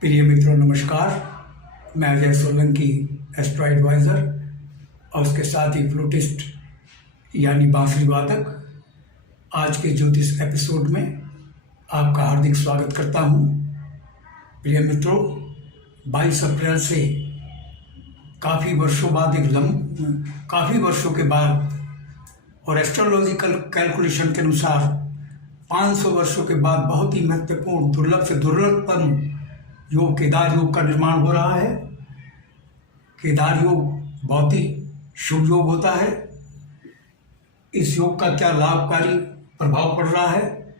प्रिय मित्रों नमस्कार। मैं अजय सोलंकी, एस्ट्रो एडवाइज़र और उसके साथ ही फ्लूटिस्ट यानी बांसुरी वादक। आज के ज्योतिष एपिसोड में आपका हार्दिक स्वागत करता हूं। प्रिय मित्रों, 22 अप्रैल से काफ़ी वर्षों के बाद और एस्ट्रोलॉजिकल कैलकुलेशन के अनुसार 500 वर्षों के बाद बहुत ही महत्वपूर्ण दुर्लभ से दुर्लभतम योग केदार योग का निर्माण हो रहा है। केदार योग बहुत ही शुभ योग होता है। इस योग का क्या लाभकारी प्रभाव पड़ रहा है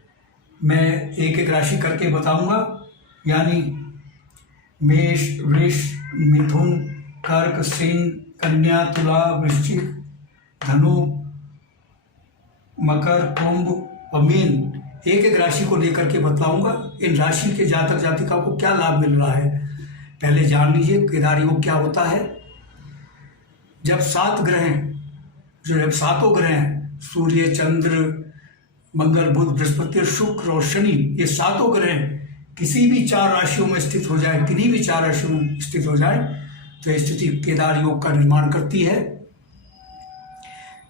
मैं एक एक राशि करके बताऊंगा, यानी मेष, वृष, मिथुन, कर्क, सिंह, कन्या, तुला, वृश्चिक, धनु, मकर, कुंभ और मीन, एक एक राशि को लेकर के बतलाऊंगा। इन राशि के जातक जातिका को क्या लाभ मिल रहा है पहले जान लीजिए। केदार योग क्या होता है। जब सातों ग्रह सूर्य, चंद्र, मंगल, बुध, बृहस्पति, शुक्र और शनि, ये सातों ग्रह किसी भी 4 राशियों में स्थित हो जाए, किन्हीं भी 4 राशियों में स्थित हो जाए तो यह स्थिति केदार योग का निर्माण करती है।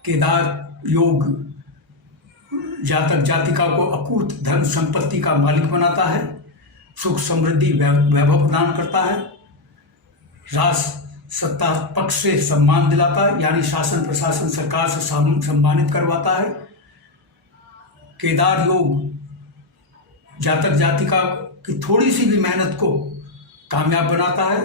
केदार योग जातक जातिका को अकूत धन संपत्ति का मालिक बनाता है, सुख समृद्धि वैभव प्रदान करता है, राज सत्ता पक्ष से सम्मान दिलाता है, यानी शासन प्रशासन सरकार से सम्मानित करवाता है। केदार योग जातक जातिका की थोड़ी सी भी मेहनत को कामयाब बनाता है।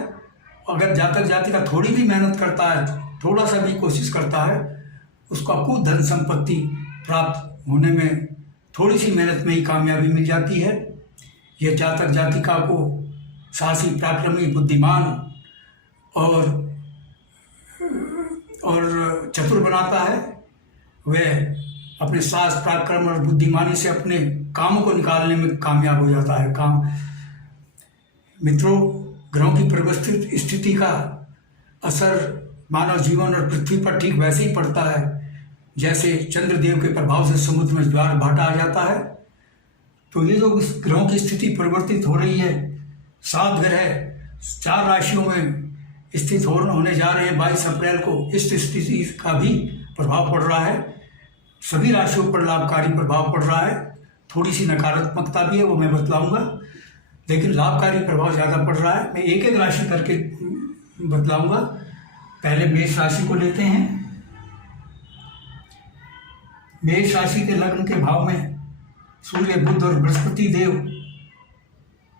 अगर जातक जातिका थोड़ी भी मेहनत करता है, थोड़ा सा भी कोशिश करता है, उसको अकूत धन संपत्ति प्राप्त होने में थोड़ी सी मेहनत में ही कामयाबी मिल जाती है। यह जातक जातिका को साहसी, पराक्रमी, बुद्धिमान और चतुर बनाता है। वह अपने साहस, पराक्रम और बुद्धिमानी से अपने कामों को निकालने में कामयाब हो जाता है। मित्रों, ग्रहों की परिवस्थित स्थिति का असर मानव जीवन और पृथ्वी पर ठीक वैसे ही पड़ता है जैसे चंद्रदेव के प्रभाव से समुद्र में ज्वार भाटा आ जाता है। तो ये जो ग्रहों की स्थिति परिवर्तित हो रही है, 7 ग्रह 4 राशियों में स्थित होने जा रहे हैं 22 अप्रैल को, इस स्थिति का भी प्रभाव पड़ रहा है। सभी राशियों पर लाभकारी प्रभाव पड़ रहा है। थोड़ी सी नकारात्मकता भी है, वो मैं बतलाऊंगा, लेकिन लाभकारी प्रभाव ज़्यादा पड़ रहा है। मैं एक एक राशि करके बतलाऊंगा। पहले मेष राशि को लेते हैं। मेष राशि के लग्न के भाव में सूर्य, बुध और बृहस्पति देव,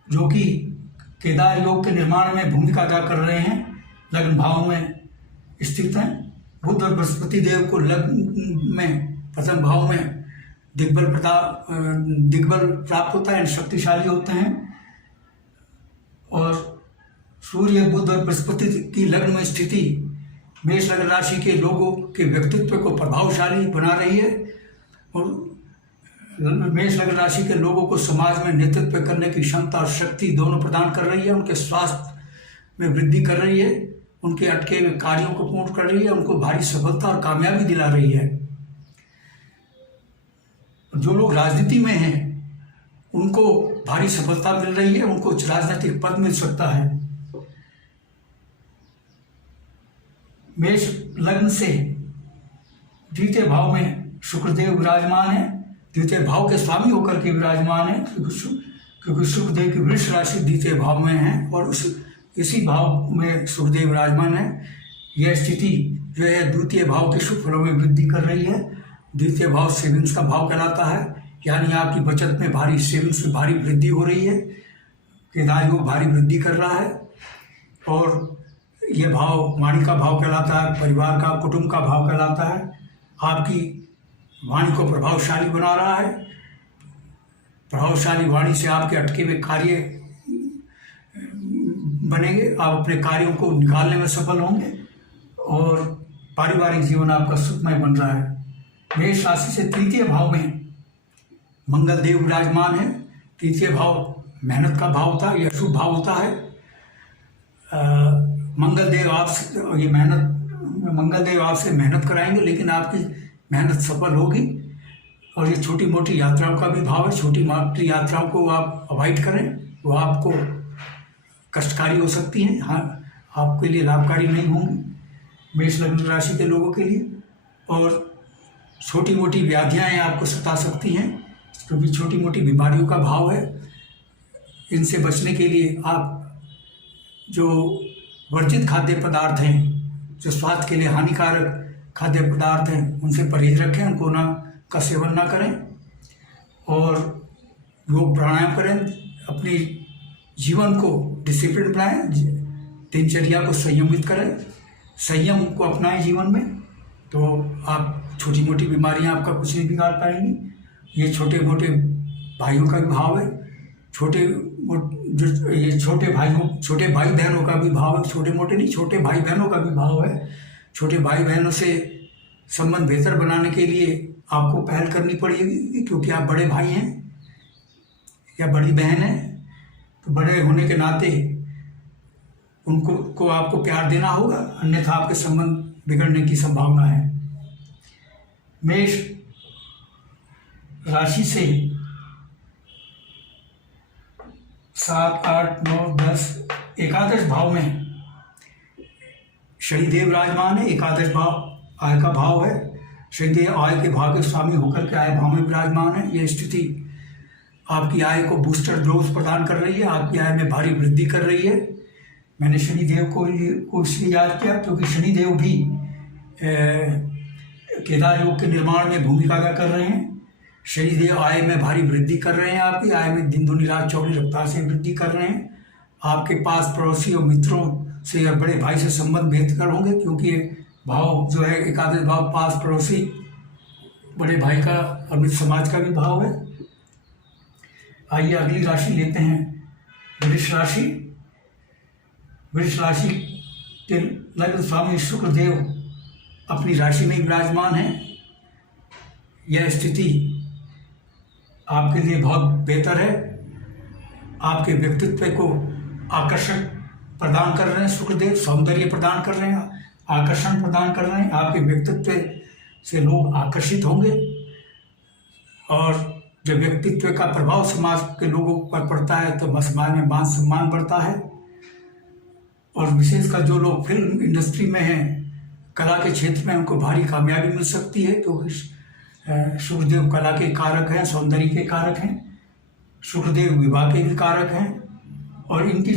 जो कि केदार योग के निर्माण में भूमिका अदा कर रहे हैं, लग्न भाव में स्थित हैं। बुध और बृहस्पति देव को लग्न में प्रथम भाव में दिग्बल प्राप्त होता है, शक्तिशाली होते हैं। और सूर्य, बुध और बृहस्पति की लग्न में स्थिति मेष लग्न राशि के लोगों के व्यक्तित्व को प्रभावशाली बना रही है और मेष लग्न राशि के लोगों को समाज में नेतृत्व करने की क्षमता और शक्ति दोनों प्रदान कर रही है। उनके स्वास्थ्य में वृद्धि कर रही है, उनके अटके हुए कार्यों को पूर्ण कर रही है, उनको भारी सफलता और कामयाबी दिला रही है। जो लोग राजनीति में हैं उनको भारी सफलता मिल रही है, उनको राजनीतिक पद मिल सकता है। मेष लग्न से द्वितीय भाव में शुक्रदेव विराजमान है, द्वितीय भाव के स्वामी होकर के विराजमान है, क्योंकि शुक्रदेव की वृष राशि द्वितीय भाव में है और इसी भाव में शुक्रदेव विराजमान है। यह स्थिति जो है द्वितीय भाव के शुभ फलों में वृद्धि कर रही है। द्वितीय भाव सेविंग्स का भाव कहलाता है, यानी आपकी बचत में भारी सेविंग्स में भारी वृद्धि हो रही है। केदार योग भारी वृद्धि कर रहा है और यह भाव वाणी का भाव कहलाता है, परिवार का, कुटुंब का भाव कहलाता है। आपकी वाणी को प्रभावशाली बना रहा है। प्रभावशाली वाणी से आपके अटके हुए कार्य बनेंगे, आप अपने कार्यों को निकालने में सफल होंगे और पारिवारिक जीवन आपका सुखमय बन रहा है। मेष राशि से तृतीय भाव में मंगल देव विराजमान है। तृतीय भाव मेहनत का भाव होता है, यह शुभ भाव होता है। मंगल देव आपसे मेहनत कराएंगे, लेकिन आपकी मेहनत सफल होगी। और ये छोटी मोटी यात्राओं का भी भाव है। छोटी मोटी यात्राओं को आप अवॉइड करें, वो आपको कष्टकारी हो सकती हैं, हाँ आपके लिए लाभकारी नहीं होंगी मेष लग्न राशि के लोगों के लिए। और छोटी मोटी व्याधियाँ आपको सता सकती हैं, क्योंकि छोटी मोटी बीमारियों का भाव है। इनसे बचने के लिए आप जो वर्जित खाद्य पदार्थ हैं, जो स्वास्थ्य के लिए हानिकारक खाद्य पदार्थ हैं, उनसे परहेज रखें, उनको का सेवन ना करें और योग प्राणायाम करें। अपनी जीवन को डिसिप्लिन बनाएं, दिनचर्या को संयमित करें, संयम को अपनाएं जीवन में, तो आप छोटी मोटी बीमारियां आपका कुछ नहीं बिगाड़ पाएंगी। ये छोटे मोटे भाइयों का भी भाव है, ये छोटे भाई बहनों का भी भाव है, छोटे मोटे नहीं, छोटे भाई बहनों का भी भाव है। छोटे भाई बहनों से संबंध बेहतर बनाने के लिए आपको पहल करनी पड़ेगी, क्योंकि आप बड़े भाई हैं या बड़ी बहन है, तो बड़े होने के नाते उनको आपको प्यार देना होगा, अन्यथा आपके संबंध बिगड़ने की संभावना है। मेष राशि से 7, 8, 9, 10 एकादश भाव में शनिदेव विराजमान है। एकादश भाव आय का भाव है। शनिदेव आय के भाव के स्वामी होकर के आय भाव में विराजमान है। यह स्थिति आपकी आय को बूस्टर ग्रोथ प्रदान कर रही है, आपकी आय में भारी वृद्धि कर रही है। मैंने शनिदेव को इसलिए याद किया क्योंकि शनिदेव भी केदार योग के निर्माण में भूमिका अदा कर रहे हैं। शनिदेव आय में भारी वृद्धि कर रहे हैं, आपकी आय में दिन दुनी रात चौगुनी रफ्तार से वृद्धि कर रहे हैं। आपके पास पड़ोसी और मित्रों से या बड़े भाई से संबंध बेहतर होंगे, क्योंकि भाव जो है एकादश भाव पास पड़ोसी बड़े भाई का और मित्र समाज का भी भाव है। आइए अगली राशि लेते हैं, वृष राशि। वृष राशि के लग्न स्वामी शुक्रदेव अपनी राशि में विराजमान है। यह स्थिति आपके लिए बहुत बेहतर है। आपके व्यक्तित्व को आकर्षण प्रदान कर रहे हैं शुक्रदेव, सौंदर्य प्रदान कर रहे हैं, आकर्षण प्रदान कर रहे हैं। आपके व्यक्तित्व से लोग आकर्षित होंगे और जब व्यक्तित्व का प्रभाव समाज के लोगों पर पड़ता है तो समाज में मान सम्मान बढ़ता है। और विशेषकर जो लोग फिल्म इंडस्ट्री में हैं, कला के क्षेत्र में, उनको भारी कामयाबी मिल सकती है। तो शुक्रदेव कला के कारक हैं, सौंदर्य के कारक हैं, शुक्रदेव विवाह के भी कारक हैं। और इनकी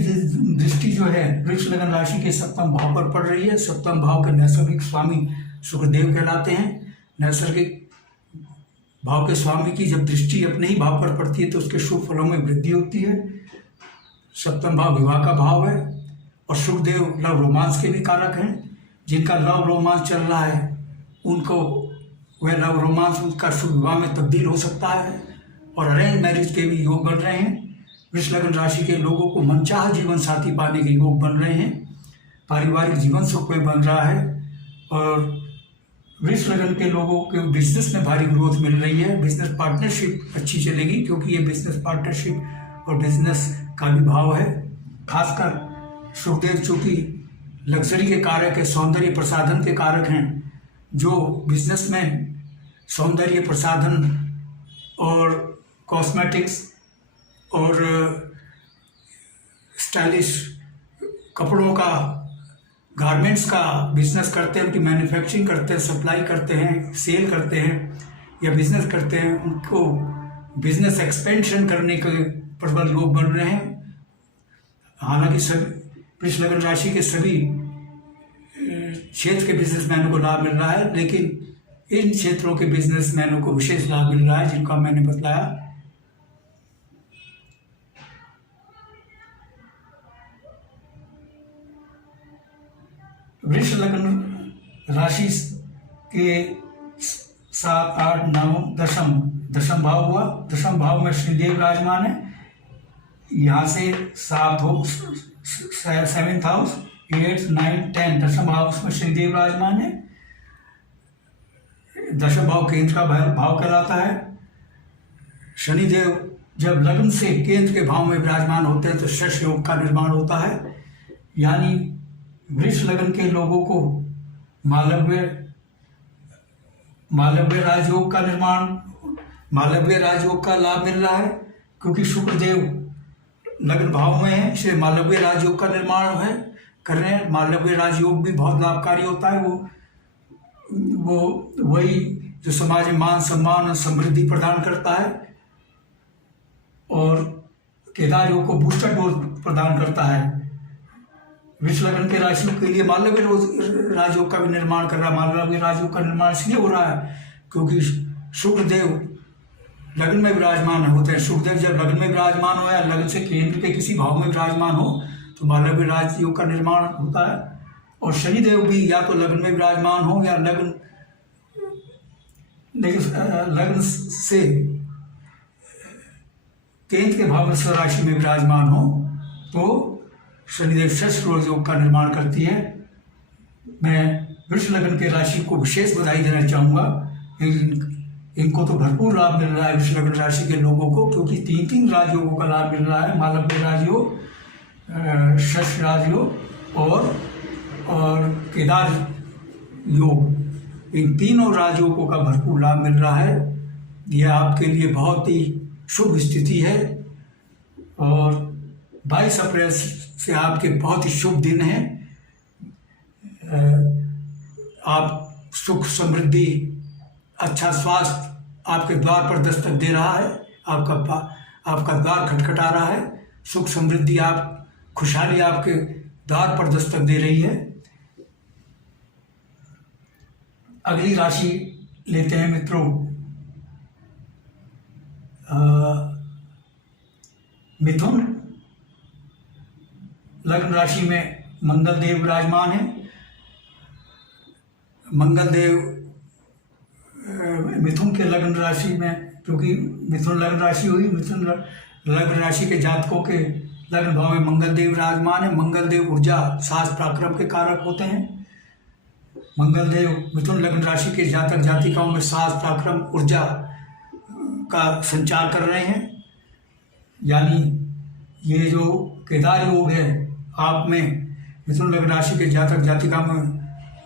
दृष्टि जो है वृक्ष लग्न राशि के सप्तम भाव पर पड़ रही है। सप्तम भाव के नैसर्गिक स्वामी शुक्रदेव कहलाते हैं। नैसर्गिक भाव के स्वामी की जब दृष्टि अपने ही भाव पर पड़ती है तो उसके शुभ फलों में वृद्धि होती है। सप्तम भाव विवाह का भाव है और शुक्रदेव लव रोमांस के भी कारक हैं। जिनका लव रोमांस चल रहा है उनको वह लव रोमांस उनका शुभ विवाह में तब्दील हो सकता है। और अरेंज मैरिज के भी योग बन रहे हैं। वृष लग्न राशि के लोगों को मनचाहा जीवन साथी पाने के योग बन रहे हैं। पारिवारिक जीवन सुख में बन रहा है। और वृष लग्न के लोगों के बिजनेस में भारी ग्रोथ मिल रही है। बिजनेस पार्टनरशिप अच्छी चलेगी, क्योंकि ये बिजनेस पार्टनरशिप और बिजनेस का भी भाव है। खासकर शुक्रदेव चूँकि लग्जरी के कारक है, सौंदर्य प्रसाधन के कारक हैं। जो बिजनेस में सौंदर्य प्रसाधन और कॉस्मेटिक्स और स्टाइलिश कपड़ों का, गारमेंट्स का बिजनेस करते हैं, उनकी मैन्युफैक्चरिंग करते हैं, सप्लाई करते हैं, सेल करते हैं या बिजनेस करते हैं, उनको बिजनेस एक्सपेंशन करने के प्रबल लोग बन रहे हैं। हालांकि सभी वृष लग्न राशि के सभी क्षेत्र के बिजनेसमैनों को लाभ मिल रहा है, लेकिन इन क्षेत्रों के बिजनेसमैनों को विशेष लाभ मिल रहा है, जिनका मैंने बताया। वृष लग्न राशि के 7, 8, 9, दशम भाव हुआ। दशम भाव में शनिदेव विराजमान है। यहाँ से 7 7th हाउस, 8, 9, 10 दशम हाउस में शनिदेव विराजमान है। दशम भाव केंद्र का भाव कहलाता है। शनिदेव जब लग्न से केंद्र के भाव में विराजमान होते हैं तो शश योग का निर्माण होता है। यानी वृष लग्न के लोगों को मालव्य राजयोग का निर्माण, मालव्य राजयोग का लाभ मिल रहा है, क्योंकि शुक्रदेव लग्न भाव में है, इसलिए मालव्य राजयोग का निर्माण है कर रहे हैं। मालव्य राजयोग भी बहुत लाभकारी होता है। वो वही जो समाज में मान सम्मान और समृद्धि प्रदान करता है, और केदार योग को बूस्टर डोज प्रदान करता है। विश्व लग्न के राशियों के लिए मालव्य राजयोग का भी निर्माण कर रहा है। मालव्य राजयोग का निर्माण इसलिए हो रहा है क्योंकि शुक्रदेव लग्न में विराजमान होते हैं। शुक्रदेव जब लग्न में विराजमान हो या लग्न से केंद्र के किसी भाव में विराजमान हो तो मालव्य राजयोग का निर्माण होता है। और शनिदेव भी या तो लग्न में विराजमान हो या लग्न से केंद्र के भाव में स्वराशि में विराजमान हो तो शनिदेव शस्त्र योग का निर्माण करती है। मैं वृष लग्न के राशि को विशेष बधाई देना चाहूँगा। इनको तो भरपूर लाभ मिल रहा है वृष लग्न राशि के लोगों को, क्योंकि 3 राजयोगों का लाभ मिल रहा है। मालव्य राजयोग, शस्त्र राजयोग और केदार योग, इन तीनों राजयोगों का भरपूर लाभ मिल रहा है। यह आपके लिए बहुत ही शुभ स्थिति है और 22 अप्रैल से आपके बहुत ही शुभ दिन हैं। आप सुख समृद्धि अच्छा स्वास्थ्य आपके द्वार पर दस्तक दे रहा है। आपका द्वार खटखटा रहा है। सुख समृद्धि आप खुशहाली आपके द्वार पर दस्तक दे रही है। अगली राशि लेते हैं मित्रों, मिथुन लग्न राशि में मंगल देव विराजमान है। मंगल देव मिथुन के लग्न राशि में, क्योंकि मिथुन लग्न राशि हुई, मिथुन लग्न राशि के जातकों के लग्न भाव में मंगल देव विराजमान है। मंगल देव ऊर्जा, साहस, पराक्रम के कारक होते हैं। मंगल देव मिथुन लग्न राशि के जातक जातिकाओं में साहस, पराक्रम, ऊर्जा का संचार कर रहे हैं। यानी ये जो केदार योग है आप में मिथुन लग्न राशि के जातक जातिका में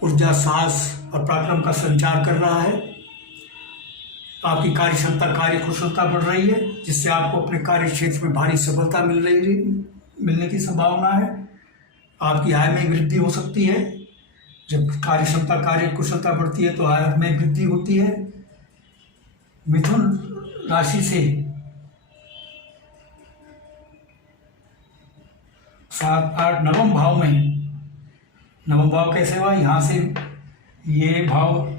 ऊर्जा, साहस और पराक्रम का संचार कर रहा है। आपकी कार्य क्षमता, कार्य कुशलता बढ़ रही है, जिससे आपको अपने कार्य क्षेत्र में भारी सफलता मिलने की संभावना है। आपकी आय में वृद्धि हो सकती है। जब कार्य क्षमता, कार्य कुशलता बढ़ती है तो आय में वृद्धि होती है। मिथुन राशि से 7, 8 नवम भाव में, नवम भाव कैसे हुआ, यहाँ से ये भाव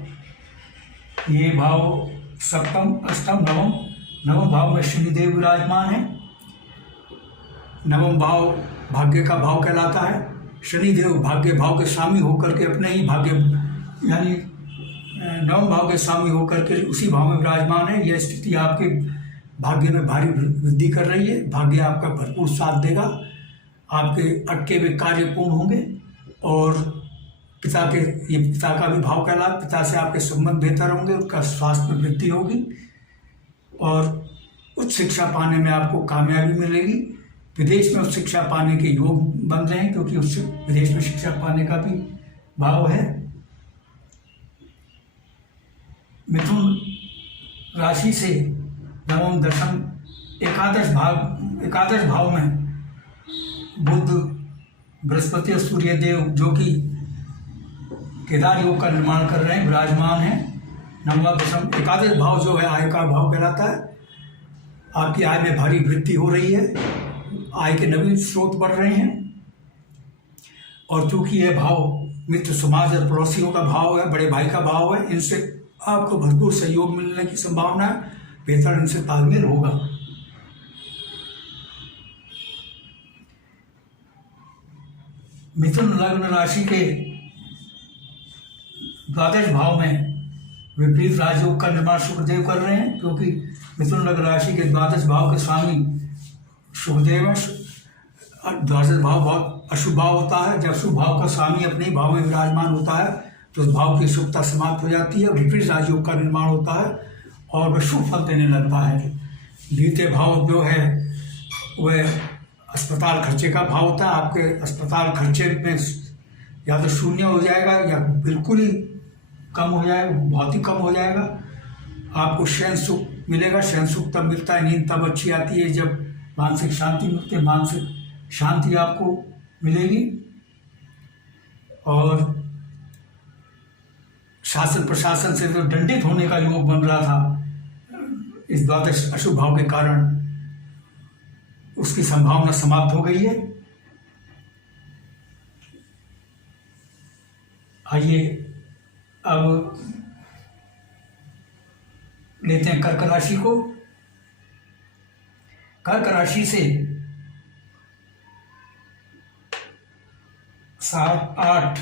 सप्तम, अष्टम, नवम भाव में शनिदेव विराजमान है। नवम भाव भाग्य का भाव कहलाता है। शनिदेव भाग्य भाव के स्वामी होकर के अपने ही भाग्य यानी नवम भाव के स्वामी होकर के उसी भाव में विराजमान है। यह स्थिति आपके भाग्य में भारी वृद्धि कर रही है। भाग्य आपका भरपूर साथ देगा। आपके अटके हुए कार्य पूर्ण होंगे और पिता का भी भाव कहलाता, पिता से आपके संबंध बेहतर होंगे, उनका स्वास्थ्य में वृद्धि होगी और उच्च शिक्षा पाने में आपको कामयाबी मिलेगी। विदेश में उच्च शिक्षा पाने के योग बन रहे हैं, क्योंकि उससे विदेश में शिक्षा पाने का भी भाव है। मिथुन राशि से नवम, दशम, एकादश भाव में बुध, बृहस्पति और सूर्यदेव जो कि केदार योग का निर्माण कर रहे हैं, विराजमान है। नवम, दशम, एकादश भाव जो है आय का भाव कहलाता है। आपकी आय में भारी वृद्धि हो रही है। आय के नवीन स्रोत बढ़ रहे हैं और चूंकि यह भाव मित्र समाज और पड़ोसियों का भाव है, बड़े भाई का भाव है, इनसे आपको भरपूर सहयोग मिलने की संभावना है। बेहतर इनसे तालमेल होगा। मिथुन लग्न राशि के द्वादश भाव में विपरीत राजयोग का निर्माण शुक्रदेव कर रहे हैं, क्योंकि मिथुन लग्न राशि के द्वादश भाव के स्वामी शुक्रदेव है। द्वादश भाव बहुत अशुभ भाव होता है। जब शुभ भाव का स्वामी अपने ही भाव में विराजमान होता है तो उस भाव की शुभता समाप्त हो जाती है। विपरीत राजयोग का निर्माण होता है और वह शुभ फल देने लगता है। द्वितीय भाव जो है वह अस्पताल खर्चे का भाव होता है। आपके अस्पताल खर्चे में या तो शून्य हो जाएगा या बिल्कुल ही कम हो जाएगा, बहुत ही कम हो जाएगा। आपको शयन सुख मिलेगा। शयन सुख तब मिलता है, नींद तब अच्छी आती है जब मानसिक शांति मिलती है, मानसिक शांति आपको मिलेगी। और शासन प्रशासन से तो दंडित होने का योग बन रहा था, इस द्वादश अशुभ भाव के कारण उसकी संभावना समाप्त हो गई है। आइए अब लेते हैं कर्क राशि को। कर्क राशि से 7, 8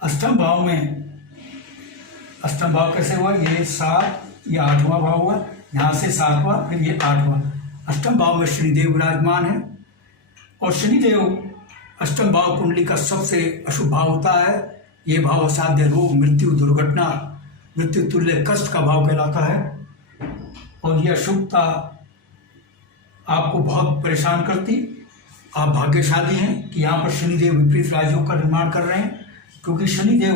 अष्टम भाव में, अष्टम भाव कैसे हुआ, ये 7, ये 8वां भाव हुआ, यहाँ से 7वां, फिर ये 8वां। अष्टम भाव में शनिदेव विराजमान है, और शनिदेव अष्टम भाव कुंडली का सबसे अशुभ भाव होता है। ये भाव असाध्य रोग, मृत्यु, दुर्घटना, मृत्यु तुल्य कष्ट का भाव कहलाता है। और यह अशुभता आपको बहुत परेशान करती। आप भाग्यशाली हैं कि यहाँ पर शनिदेव विपरीत राजयोग का निर्माण कर रहे हैं, क्योंकि शनिदेव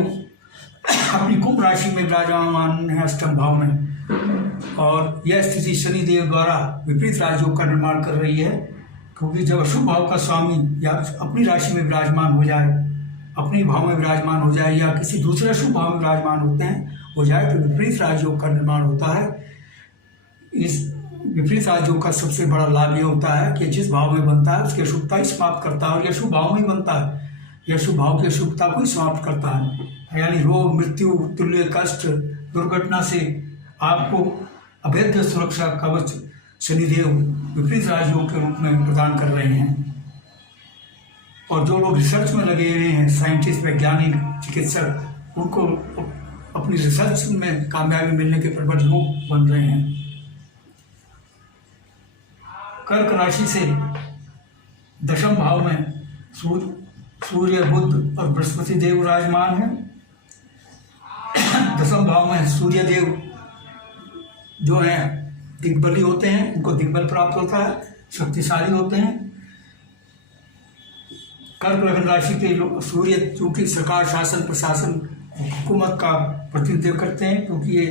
अपनी कुंभ राशि में विराजमान है अष्टम भाव में, और यह स्थिति शनिदेव द्वारा विपरीत राजयोग का निर्माण कर रही है। क्योंकि जब अशुभ भाव का स्वामी या अपनी राशि में विराजमान हो जाए, अपने भाव में विराजमान हो जाए, या किसी दूसरे अशुभ भाव में विराजमान हो जाए, तो विपरीत राजयोग का निर्माण होता है। इस विपरीत राजयोग का सबसे बड़ा लाभ यह होता है कि जिस भाव में बनता है उसकी अशुभता ही समाप्त करता है, और यह शुभ भाव में बनता है, यह शुभ भाव की अशुभता को ही समाप्त करता है। यानी रोग, मृत्यु, तुल्य कष्ट, दुर्घटना से आपको अभेद्य सुरक्षा कवच शनिदेव विपरीत राजयोग के रूप में प्रदान कर रहे हैं। और जो लोग रिसर्च में लगे हुए हैं, साइंटिस्ट, वैज्ञानिक, चिकित्सक, उनको अपनी रिसर्च में कामयाबी मिलने के प्रबल योग बन रहे हैं। कर्क राशि से दशम भाव में सूर्य, बुध और बृहस्पति देव विराजमान है। दशम भाव में सूर्य देव जो हैं दिग्बली होते हैं, उनको दिग्बल प्राप्त होता है, शक्तिशाली होते हैं। कर्क लग्न राशि के लोग सूर्य चूंकि सरकार, शासन, प्रशासन, हुकूमत का प्रतिनिधित्व करते हैं, क्योंकि ये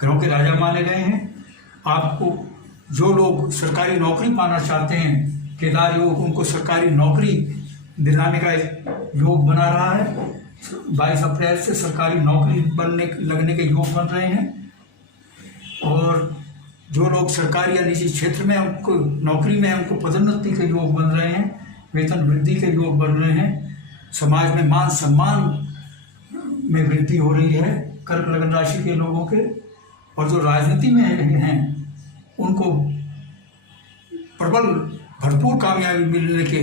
ग्रहों के राजा माने गए हैं। आपको जो लोग सरकारी नौकरी पाना चाहते हैं, केदार योग उनको सरकारी नौकरी दिलाने का योग बना रहा है। 22 अप्रैल से सरकारी नौकरी लगने के योग बन रहे हैं। और जो लोग सरकारी या निजी क्षेत्र में उनको नौकरी में उनको पदोन्नति के योग बन रहे हैं, वेतन वृद्धि के योग बन रहे हैं। समाज में मान सम्मान में वृद्धि हो रही है कर्क लग्न राशि के लोगों के। और जो राजनीति में हैं उनको प्रबल भरपूर कामयाबी मिलने के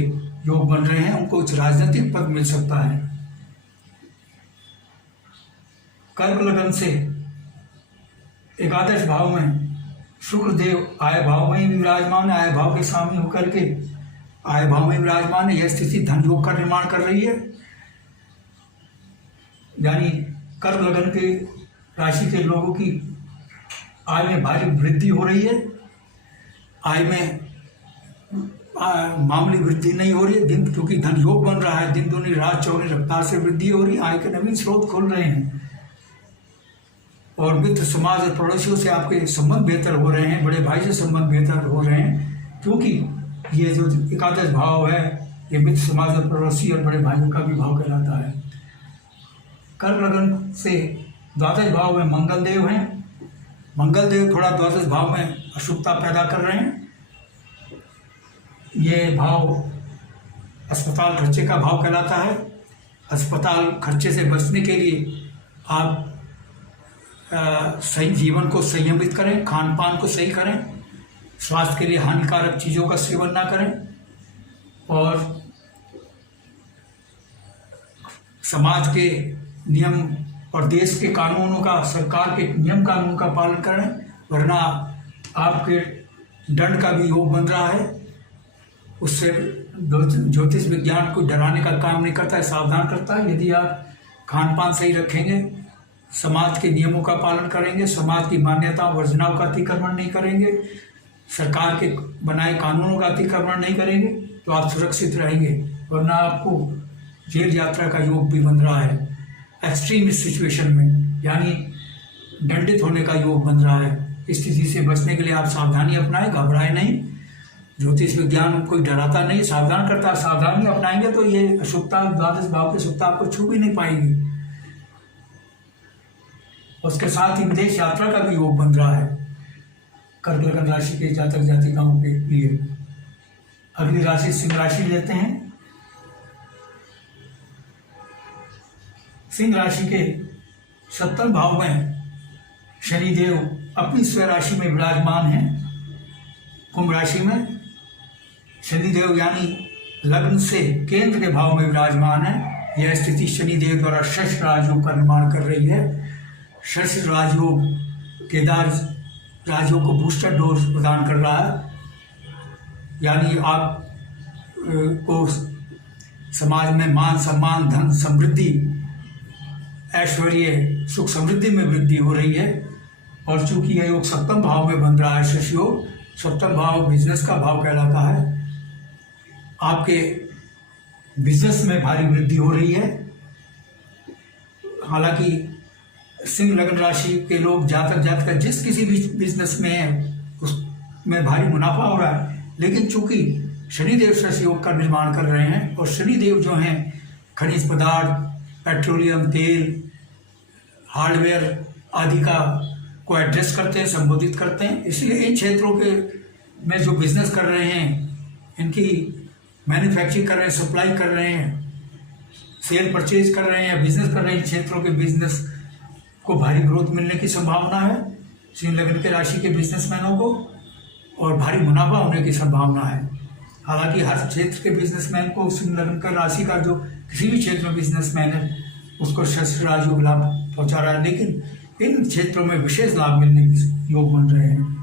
योग बन रहे हैं, उनको कुछ राजनीतिक पद मिल सकता है। कर्क लग्न से एकादश भाव में शुक्र देव आय भाव में ही विराजमान है, आय भाव के स्वामी होकर के आय भाव में विराजमान है। यह स्थिति धन योग का निर्माण कर रही है। यानी कर्क लग्न के राशि के लोगों की आय में भारी वृद्धि हो रही है। आय में मामूली वृद्धि नहीं हो रही है, दिन क्योंकि धन योग बन रहा है, दिन दूनी रात चौगुनी रफ्तार से वृद्धि हो रही है। आय के नवीन स्रोत खुल रहे हैं, और मित्र, समाज और पड़ोसियों से आपके संबंध बेहतर हो रहे हैं, बड़े भाई से संबंध बेहतर हो रहे हैं, क्योंकि ये जो एकादश भाव है ये मित्र, समाज और पड़ोसी और बड़े भाइयों का भी भाव कहलाता है। कर्क लग्न से द्वादश भाव में मंगल देव हैं। मंगल देव थोड़ा द्वादश भाव में अशुभता पैदा कर रहे हैं। ये भाव अस्पताल खर्चे का भाव कहलाता है। अस्पताल खर्चे से बचने के लिए आप सही जीवन को संयमित करें, खान पान को सही करें, स्वास्थ्य के लिए हानिकारक चीज़ों का सेवन ना करें, और समाज के नियम और देश के कानूनों का, सरकार के नियम कानून का पालन करें, वरना आपके दंड का भी योग बन रहा है। उससे ज्योतिष विज्ञान को डराने का काम नहीं करता है, सावधान करता है। यदि आप खान पान सही रखेंगे, समाज के नियमों का पालन करेंगे, समाज की मान्यताओं वर्जनाओं का अतिक्रमण नहीं करेंगे, सरकार के बनाए कानूनों का अतिक्रमण नहीं करेंगे, तो आप सुरक्षित रहेंगे। वरना आपको जेल यात्रा का योग भी बन रहा है एक्सट्रीम सिचुएशन में, यानी दंडित होने का योग बन रहा है। इस स्थिति से बचने के लिए आप सावधानी अपनाएं, घबराएं नहीं। ज्योतिष विज्ञान कोई डराता नहीं, सावधान करता। सावधानी अपनाएंगे तो ये अशुभता, द्वादश भाव की अशुभता आपको छू भी नहीं पाएगी। उसके साथ ही विदेश यात्रा का भी योग बन रहा है कर्क लग्न राशि के जातक जातिकाओं के लिए। अगली राशि सिंह राशि लेते हैं। सिंह राशि के 7वें भाव में शनिदेव अपनी स्व राशि में विराजमान है। कुंभ राशि में शनिदेव यानी लग्न से केंद्र के भाव में विराजमान है। यह स्थिति शनिदेव द्वारा षष्ठ राजयोग का निर्माण कर रही है। षष्ठ राजयोग केदार राजयोग को बूस्टर डोज प्रदान कर रहा है, यानी आप को समाज में मान सम्मान, धन, समृद्धि, ऐश्वर्य, सुख समृद्धि में वृद्धि हो रही है। और चूंकि यह योग 7वें भाव में बन रहा है, शश योग 7वां भाव बिजनेस का भाव कहलाता है। आपके बिजनेस में भारी वृद्धि हो रही है। हालांकि सिंह लग्न राशि के लोग जातक जातिका जिस किसी भी बिजनेस में है उसमें भारी मुनाफा हो रहा है, लेकिन चूंकि शनिदेव शश योग का निर्माण कर रहे हैं और शनिदेव जो हैं खनिज पदार्थ, पेट्रोलियम, तेल, हार्डवेयर आदि का को एड्रेस करते हैं, संबोधित करते हैं। इसलिए इन क्षेत्रों के में जो बिजनेस कर रहे हैं, इनकी मैन्युफैक्चरिंग कर रहे हैं, सप्लाई कर रहे हैं, सेल परचेज कर रहे हैं या बिजनेस कर रहे हैं, इन क्षेत्रों के बिजनेस को भारी ग्रोथ मिलने की संभावना है सिंह लग्न के राशि के बिजनेसमैनों को, और भारी मुनाफा होने की संभावना है। हालांकि हर क्षेत्र के बिजनेसमैन को सिंह लग्न का राशि का जो किसी भी क्षेत्र में बिजनेसमैन है उसको षष्ठ राजयोग लाभ पहुंचा रहा है, लेकिन इन क्षेत्रों में विशेष लाभ मिलने के योग बन रहे हैं।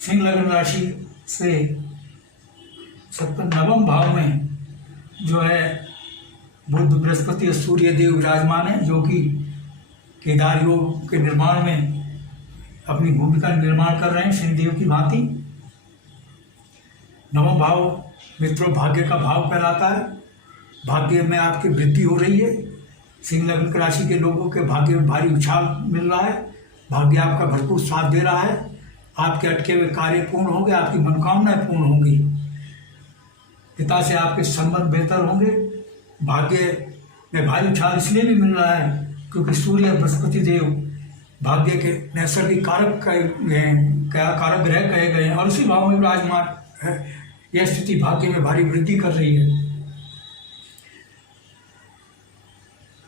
सिंह लग्न राशि से 9वें भाव में जो है बुध, बृहस्पति और सूर्य देव विराजमान है, जो कि केदार योग के निर्माण में अपनी भूमिका निर्माण कर रहे हैं शनिदेव की भांति। 9वां भाव मित्रों भाग्य का भाव कहलाता है। भाग्य में आपकी वृद्धि हो रही है। सिंह लग्न राशि के लोगों के भाग्य में भारी उछाल मिल रहा है। भाग्य आपका भरपूर साथ दे रहा है। आपके अटके हुए कार्य पूर्ण होंगे, आपकी मनोकामनाएं पूर्ण होंगी। पिता से आपके संबंध बेहतर होंगे। भाग्य में भारी उछाल इसलिए भी मिल रहा है क्योंकि सूर्य बृहस्पति देव भाग्य के नैसर्गिक कारक कारक ग्रह कहे गए हैं और उसी भाव में विराजमान है। यह स्थिति भाग्य में भारी वृद्धि कर रही है।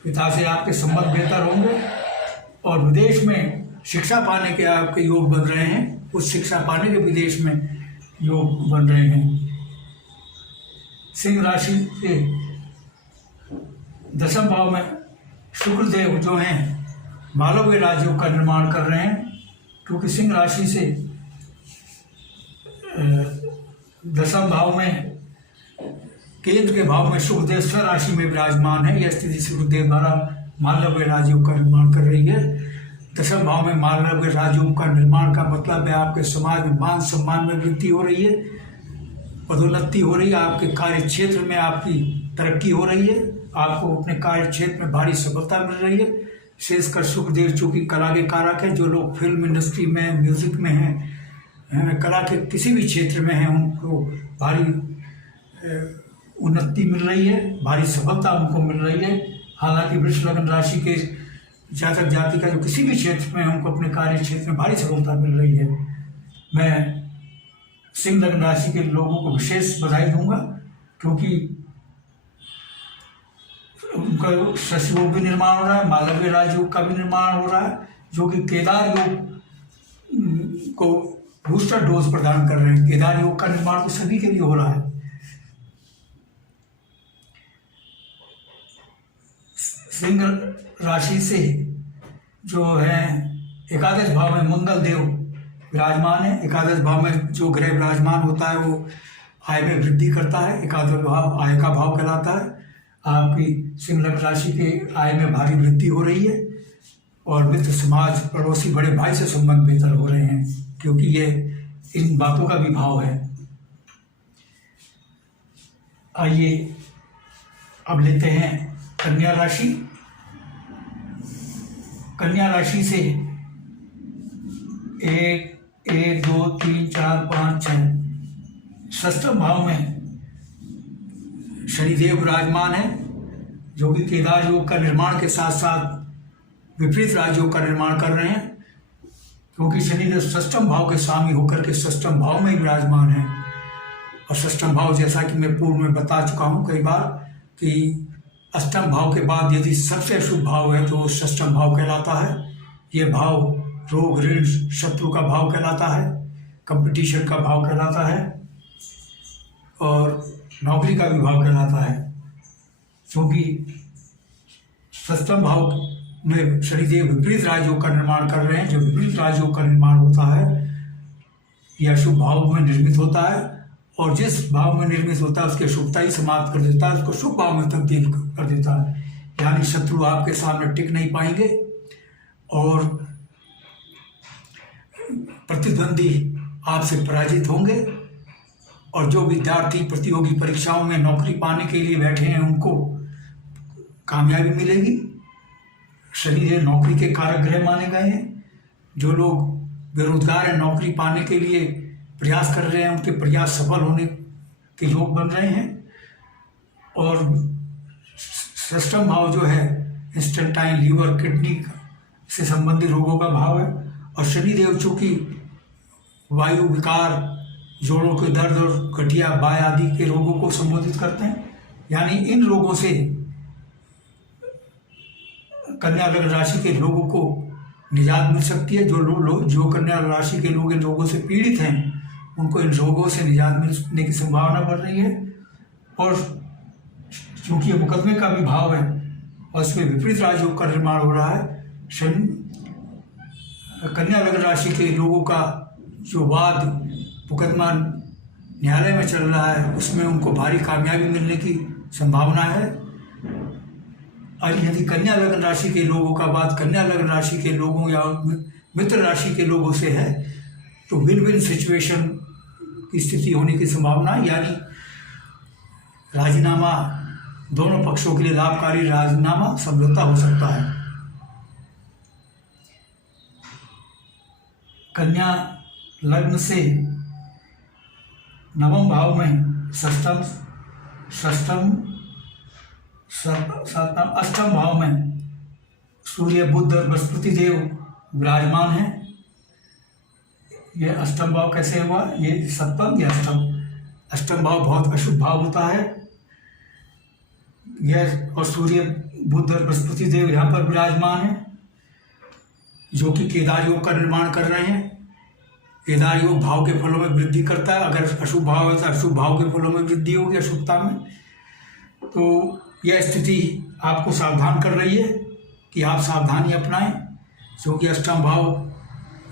पिता से आपके संबंध बेहतर होंगे और विदेश में शिक्षा पाने के आपके योग बन रहे हैं। उस शिक्षा पाने के विदेश में योग बन रहे हैं। सिंह राशि के 10वें भाव में शुक्र देव जो हैं मालव्य राजयोग का निर्माण कर रहे हैं, क्योंकि सिंह राशि से 10वें भाव में केंद्र के भाव में शुक्रदेव स्व राशि में विराजमान है। यह स्थिति शुक्रदेव द्वारा मालव्य राजयोग का निर्माण कर रही है। 10वें भाव में मालव्य राजयोग का निर्माण का मतलब है आपके समाज में मान सम्मान में वृद्धि हो रही है, पदोन्नति हो रही है, आपके कार्य क्षेत्र में आपकी तरक्की हो रही है, आपको अपने कार्य क्षेत्र में भारी सफलता मिल रही है। विशेषकर शुक्रदेव चूंकि कला के कारक है, जो लोग फिल्म इंडस्ट्री में, म्यूजिक में हैं, कला के किसी भी क्षेत्र में हैं, उनको भारी उन्नति मिल रही है, भारी सफलता उनको मिल रही है। हालांकि वृष लग्न राशि के जातक जातिका जो किसी भी क्षेत्र में है, उनको अपने कार्य क्षेत्र में भारी सफलता मिल रही है। मैं सिंह लग्न राशि के लोगों को विशेष बधाई दूंगा, क्योंकि उनका शश योग भी निर्माण हो रहा है, मालव्य राजयोग का भी निर्माण हो रहा है, जो कि केदार योग को बूस्टर डोज प्रदान कर रहे हैं। केदार योग का निर्माण तो सभी के लिए हो रहा है। सिंह राशि से जो है एकादश भाव में मंगल देव विराजमान है। एकादश भाव में जो ग्रह विराजमान होता है वो आय में वृद्धि करता है। एकादश भाव आय का भाव कहलाता है। आपकी सिंह लग्न राशि के आय में भारी वृद्धि हो रही है और मित्र समाज, पड़ोसी, बड़े भाई से संबंध बेहतर हो रहे हैं, क्योंकि ये इन बातों का भी भाव है। आइए अब लेते हैं कन्या राशि। कन्या राशि से 1, 2, 3, 4, 5, 6 षष्ठम भाव में शनिदेव विराजमान है, जो कि केदार योग का निर्माण के साथ साथ विपरीत राजयोग का निर्माण कर रहे हैं, क्योंकि शनिदेव षष्ठम भाव के स्वामी होकर के षष्ठम भाव में विराजमान है। और षष्ठम भाव, जैसा कि मैं पूर्व में बता चुका हूँ कई बार, कि अष्टम भाव के बाद यदि सबसे अशुभ भाव है तो वो षष्ठम भाव कहलाता है। ये भाव रोग, ऋण, शत्रु का भाव कहलाता है, कंपटीशन का भाव कहलाता है और नौकरी का भी भाव कहलाता है। क्योंकि षष्ठम भाव में शनिदेव विपरीत राजयोग का निर्माण कर रहे हैं। जो विपरीत राजयोग का निर्माण होता है यह अशुभ भाव में निर्मित होता है, और जिस भाव में निर्मित होता है उसकी अशुभता ही समाप्त कर देता है, उसको शुभ भाव में तब्दील कर देता है। यानी शत्रु आपके सामने टिक नहीं पाएंगे और प्रतिद्वंदी आपसे पराजित होंगे, और जो विद्यार्थी प्रतियोगी परीक्षाओं में नौकरी पाने के लिए बैठे हैं उनको कामयाबी मिलेगी। शनिदेव नौकरी के कारक ग्रह माने गए हैं। जो लोग बेरोजगार हैं, नौकरी पाने के लिए प्रयास कर रहे हैं, उनके प्रयास सफल होने के योग बन रहे हैं। और षष्ठम भाव जो है इंस्टेंटाइन, लीवर, किडनी से संबंधित रोगों का भाव है। और शनिदेव चूंकि वायु विकार, जोड़ों के दर्द और गठिया बाय आदि के रोगों को संबोधित करते हैं, यानी इन रोगों से कन्या लग्न राशि के लोगों को निजात मिल सकती है। जो कन्या राशि के लोग इन रोगों से पीड़ित हैं उनको इन रोगों से निजात मिलने की संभावना बढ़ रही है। और चूंकि ये मुकदमे का भी भाव है और इसमें विपरीत राजयोग का निर्माण हो रहा है, कन्या लग्न राशि के लोगों का जो वाद मुकदमा न्यायालय में चल रहा है उसमें उनको भारी कामयाबी मिलने की संभावना है। और यदि कन्या लग्न राशि के लोगों का बात कन्या लग्न राशि के लोगों या मित्र राशि के लोगों से है तो विन विन सिचुएशन की स्थिति होने की संभावना, यानी राजीनामा, दोनों पक्षों के लिए लाभकारी राजीनामा, समझौता हो सकता है। कन्या लग्न से नवम भाव में अष्टम भाव में सूर्य, बुध और बृहस्पति देव विराजमान है। ये अष्टम भाव कैसे हुआ? ये सप्तम या अष्टम भाव बहुत अशुभ भाव होता है। यह और सूर्य, बुध और बृहस्पति देव यहाँ पर विराजमान है, जो कि केदार योग का निर्माण कर रहे हैं। केदार योग भाव के फलों में वृद्धि करता है। अगर अशुभ भाव है तो अशुभ भाव के फलों में वृद्धि होगी, अशुभता में। तो यह स्थिति आपको सावधान कर रही है कि आप सावधानी अपनाएं, क्योंकि अष्टम भाव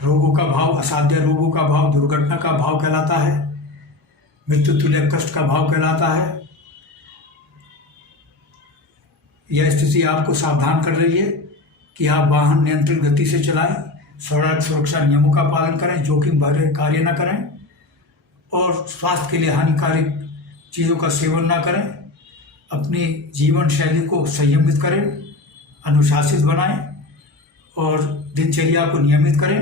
रोगों का भाव, असाध्य रोगों का भाव, दुर्घटना का भाव कहलाता है, मृत्यु तुल्य कष्ट का भाव कहलाता है। यह स्थिति आपको सावधान कर रही है कि आप वाहन नियंत्रित गति से चलाएं, सड़क सुरक्षा नियमों का पालन करें, जोखिम भरे कार्य न करें और स्वास्थ्य के लिए हानिकारक चीज़ों का सेवन न करें। अपनी जीवन शैली को संयमित करें, अनुशासित बनाएं और दिनचर्या को नियमित करें,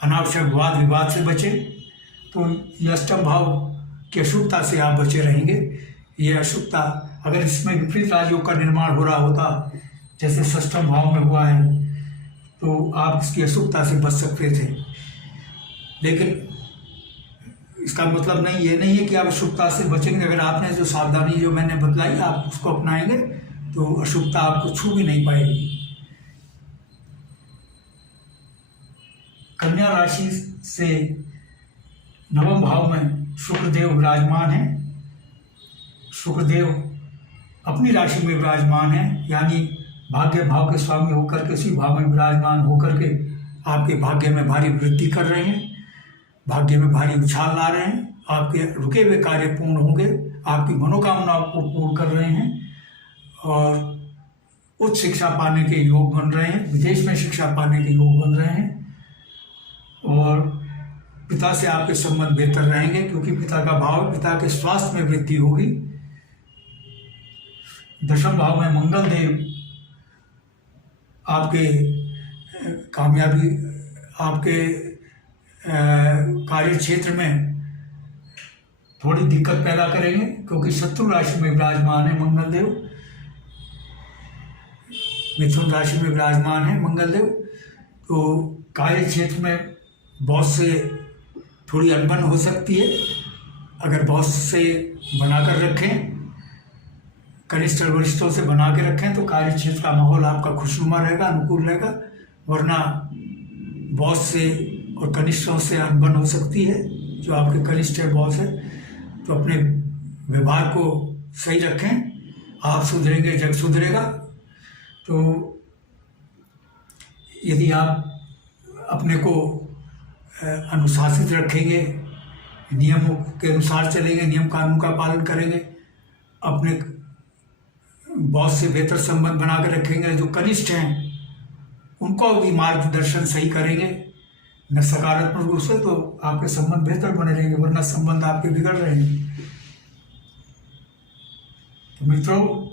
अनावश्यक वाद विवाद से बचें। तो ये अष्टम भाव की अशुभता से आप बचे रहेंगे। ये अशुभता, अगर इसमें विपरीत राजयोग का निर्माण हो रहा होता, जैसे षष्ठम भाव में हुआ है, तो आप इसकी अशुभता से बच सकते थे। लेकिन इसका मतलब नहीं, ये नहीं है कि आप अशुभता से बचेंगे। अगर आपने जो सावधानी जो मैंने बतलाई आप उसको अपनाएंगे तो अशुभता आपको छू भी नहीं पाएगी। कन्या राशि से नवम भाव में शुक्रदेव विराजमान है। शुक्रदेव अपनी राशि में विराजमान है, यानी भाग्य भाव के स्वामी होकर के उसी भाव में विराजमान होकर के आपके भाग्य में भारी वृद्धि कर रहे हैं, भाग्य में भारी उछाल ला रहे हैं। आपके रुके हुए कार्य पूर्ण होंगे, आपकी मनोकामनाओं को पूर्ण कर रहे हैं और उच्च शिक्षा पाने के योग बन रहे हैं, विदेश में शिक्षा पाने के योग बन रहे हैं। और पिता से आपके संबंध बेहतर रहेंगे, क्योंकि पिता का भाव, पिता के स्वास्थ्य में वृद्धि होगी। दशम भाव में मंगल देव आपके कामयाबी, आपके कार्य क्षेत्र में थोड़ी दिक्कत पैदा करेंगे, क्योंकि शत्रु राशि में विराजमान है मंगल देव, मिथुन राशि में विराजमान है मंगल देव। तो कार्य क्षेत्र में बॉस से थोड़ी अनबन हो सकती है। अगर बॉस से बनाकर रखें, कनिष्ठ और वरिष्ठों से बना के रखें, तो कार्य क्षेत्र का माहौल आपका खुशनुमा रहेगा, अनुकूल रहेगा। वरना बॉस से और कनिष्ठों से अनबन हो सकती है। जो आपके कनिष्ठ है, बॉस है, तो अपने व्यवहार को सही रखें। आप सुधरेंगे, जग सुधरेगा। तो यदि आप अपने को अनुशासित रखेंगे, नियमों के अनुसार चलेंगे, नियम कानून का पालन करेंगे, अपने बॉस से बेहतर संबंध बना कर रखेंगे, जो कनिष्ठ हैं उनको भी मार्गदर्शन सही करेंगे न सकारात्मक रूप से, तो आपके संबंध बेहतर बने रहेंगे। वरना संबंध आपके बिगड़ रहे हैं। तो मित्रों,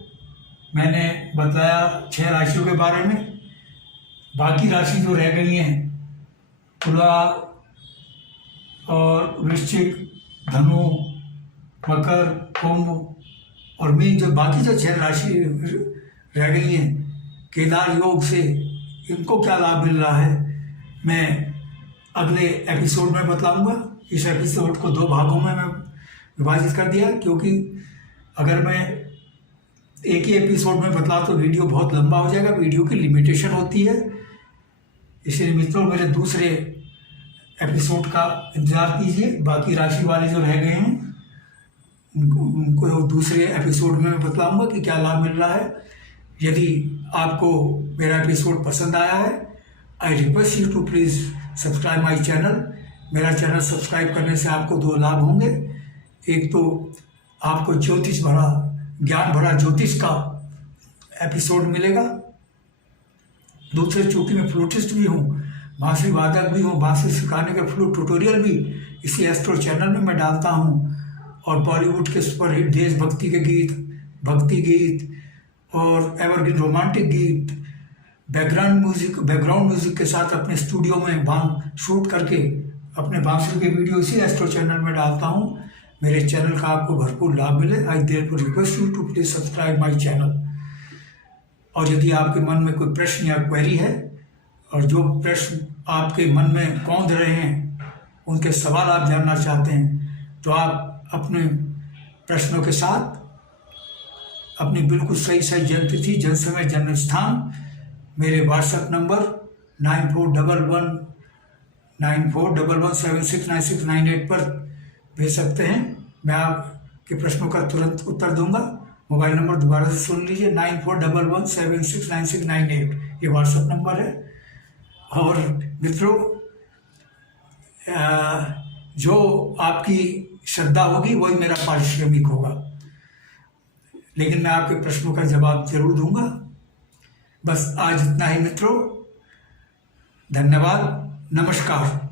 मैंने बताया 6 राशियों के बारे में। बाकी राशि जो रह गई हैं, तुला और वृश्चिक, धनु, मकर, कुंभ और मीन, जो बाकी जो 6 राशि रह गई हैं, केदार योग से इनको क्या लाभ मिल रहा है, मैं अगले एपिसोड में बताऊंगा। इस एपिसोड को 2 भागों में मैं विभाजित कर दिया, क्योंकि अगर मैं एक ही एपिसोड में बतला तो वीडियो बहुत लंबा हो जाएगा। वीडियो की लिमिटेशन होती है। इसलिए मित्रों, मेरे दूसरे एपिसोड का इंतजार कीजिए। बाकी राशि वाले जो रह गए हैं उनको दूसरे एपिसोड में मैं बतलाऊंगा कि क्या लाभ मिल रहा है। यदि आपको मेरा एपिसोड पसंद आया है, I request you to please subscribe my channel. मेरा चैनल सब्सक्राइब करने से आपको 2 लाभ होंगे। एक तो आपको ज्योतिष भरा, ज्ञान भरा ज्योतिष का एपिसोड मिलेगा। दूसरे, चूंकि मैं फ्लूटिस्ट भी हूँ, बांसुरी वादक भी हूँ, बांसुरी सिखाने के फ्लूट ट्यूटोरियल भी इसी एस्ट्रो चैनल में मैं डालता हूँ। और बॉलीवुड के सुपरहिट देशभक्ति के गीत, भक्ति गीत और एवरग्रीन रोमांटिक गीत, बैकग्राउंड म्यूजिक के साथ अपने स्टूडियो में शूट करके अपने बांसुरी के वीडियो इसी एस्ट्रो चैनल में डालता हूँ। मेरे चैनल का आपको भरपूर लाभ मिले। I therefore request you to please subscribe my channel. और यदि आपके मन में कोई प्रश्न या क्वेरी है, और जो प्रश्न आपके मन में कौंध रहे हैं, उनके सवाल आप जानना चाहते हैं, तो आप अपने प्रश्नों के साथ अपनी बिल्कुल सही जन्मतिथि, जन्म समय, जन्म स्थान मेरे व्हाट्सएप नंबर 9411769698 पर भेज सकते हैं। मैं आपके प्रश्नों का तुरंत उत्तर दूंगा। मोबाइल नंबर दोबारा से सुन लीजिए, 9411769698 ये व्हाट्सएप नंबर है। और मित्रों, जो आपकी श्रद्धा होगी वही मेरा पारिश्रमिक होगा, लेकिन मैं आपके प्रश्नों का जवाब जरूर दूंगा। बस आज इतना ही मित्रों। धन्यवाद, नमस्कार।